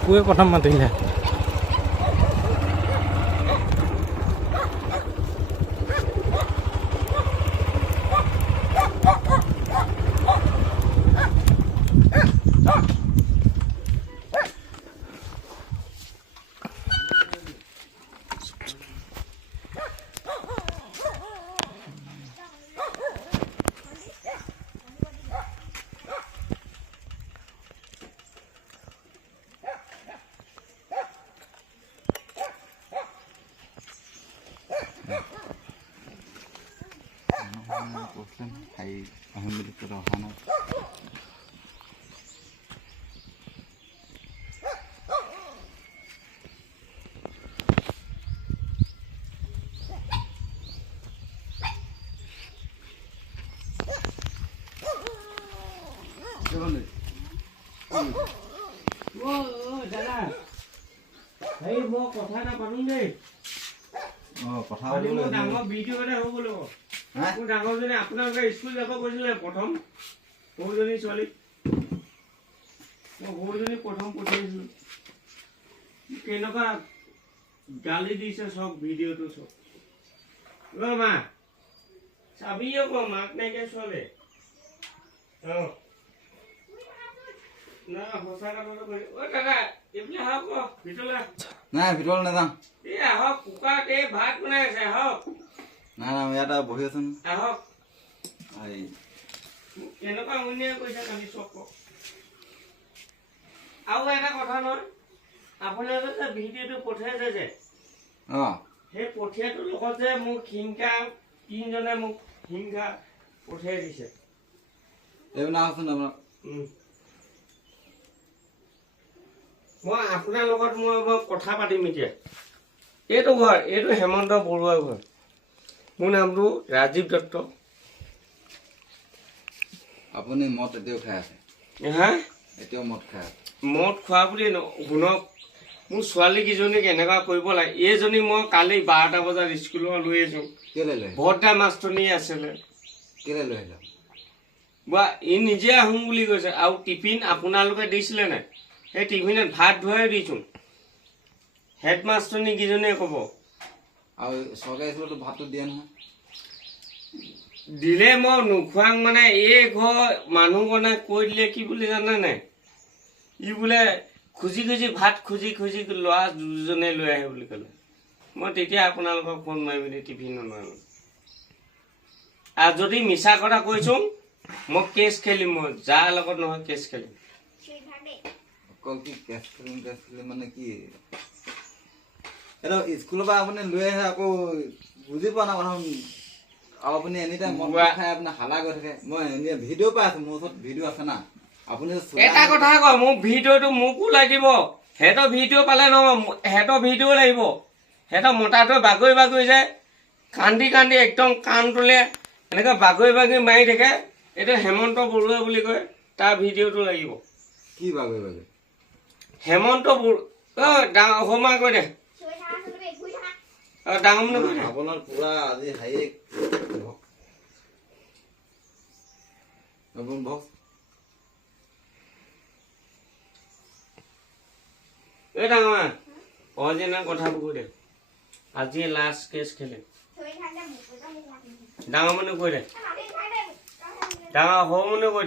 অপুৱে প্ৰথম মাতিলে। Thầy hôm nay tôi đào hoa nó দাদা এই মই কথা এটা পাতিম দেই। কথা ডাঙৰ ভিডিঅ' এটা হ'ব লাগিব। মোৰ ডাঙৰজনী আপোনালোকে স্কুল যাব কৈছিলে প্ৰথম সৰুজনী ছোৱালী, মই সৰুজনী প্ৰথম পঠিয়াইছিলোঁ। কেনেকুৱা গালি দিছে চব ভিডিঅ'টো চব। মা চাবি আকৌ মাক নাইকিয়া ছোৱালী। অঁ না সঁচা কথাটো কৈ দাদা এইফালে আহক ভিতৰলৈ। নাই ভিতৰলৈ নাযাওঁ। এই আহক কুকাৰত এই ভাত বনাই আছে আহক। নাই নাই ইয়াত বহি আছো আহক। কেনেকুৱা অন্যায় কৰিছে কালি চক। আৰু এটা কথা নহয়, আপোনালোকে যে ভিডিঅ'টো পঠিয়াইছে যে সেই পঠিয়াটোৰ লগত যে মোক হিংসা তিনিজনে মোক হিংসা পঠিয়াই দিছে। মই আপোনাৰ লগত মই কথা পাতিম এতিয়া। এইটো ঘৰ এইটো হেমন্ত বৰুৱাৰ ঘৰ। মোৰ নামটো ৰাজীৱ দত্ত। আপুনি মদ এতিয়াও খাই আছে? হা এতিয়াও মদ খাই আছে? মদ খোৱা বুলি শুনক, মোৰ ছোৱালীকেইজনীক এনেকুৱা কৰিব লাগে। এইজনী মই কালি 12টা বজাত স্কুলৰ লৈ আহিছোঁ। কেলৈ লৈ ভদ্ৰা মাষ্টৰণী আছিলে। কেলৈ লৈ আহিলে? বা ই নিজে আহোঁ বুলি কৈছে। আৰু টিফিন আপোনালোকে দিছিলে নাই? সেই টিফিনত ভাত ধুৱাই দিছোঁ। হেডমাষ্টৰণী কেইজনীয়ে ক'ব। আৰু চৰকাৰী স্কুলতো ভাতটো দিয়ে নহয়? দিলে মই নোখোৱাং মানে এই ঘৰ মানুহজনে কৈ দিলে কি বুলি জানে নাই? ই বোলে খুজি খুজি ভাত খুজি খুজি ল'ৰা দুজনে লৈ আহে বুলি ক'লে। মই তেতিয়া আপোনালোকক ফোন মাৰি পিনি টিফিন নোৱাৰো। আৰু যদি মিছা কথা কৈছোঁ মই কেছ খেলিম। মই যাৰ লগত নহয় কেছ খেলিম। অকল কি কেছ খেলিম মানে কি? এইটো স্কুলৰ পৰা আপুনি লৈ আহে আকৌ বুজি পোৱা নাই কথা। আৰু আপুনি এনি টাইম মদ খাই আপোনাৰ হালা গৈ থাকে। মই এনে ভিডিঅ' পাই আছো, মোৰ ওচৰত ভিডিঅ' আছে না। আপুনি এটা কথা কয়, মোৰ ভিডিঅ'টো মোকো লাগিব। সিহঁতৰ ভিডিঅ' পালে নহ'ব, সিহঁতৰ ভিডিঅ' লাগিব। সিহঁতৰ মতাটোৱে বাগৰি বাগৰি যায়, কান্দি কান্দি একদম কাণ তোলে এনেকৈ বাগৰি বাগৰি মাৰি থাকে। এইটো হেমন্ত বৰুৱা বুলি কয়, তাৰ ভিডিঅ'টো লাগিব। কি বাগৰি বাগৰি? হেমন্ত বৰুৱা ডাঙৰ সমাই কৈ দে। ডাঙৰ মানে কৈ দে। আপোনাৰ পুৰা আজি হাই এই ডাঙৰ অৰিজিনেল কথাবোৰ কৈ দে। আজি লাষ্ট কেছ খেলিম। ডাঙৰ মানে কৈ দে। ডাঙৰ সৰু মানে কৈ দে।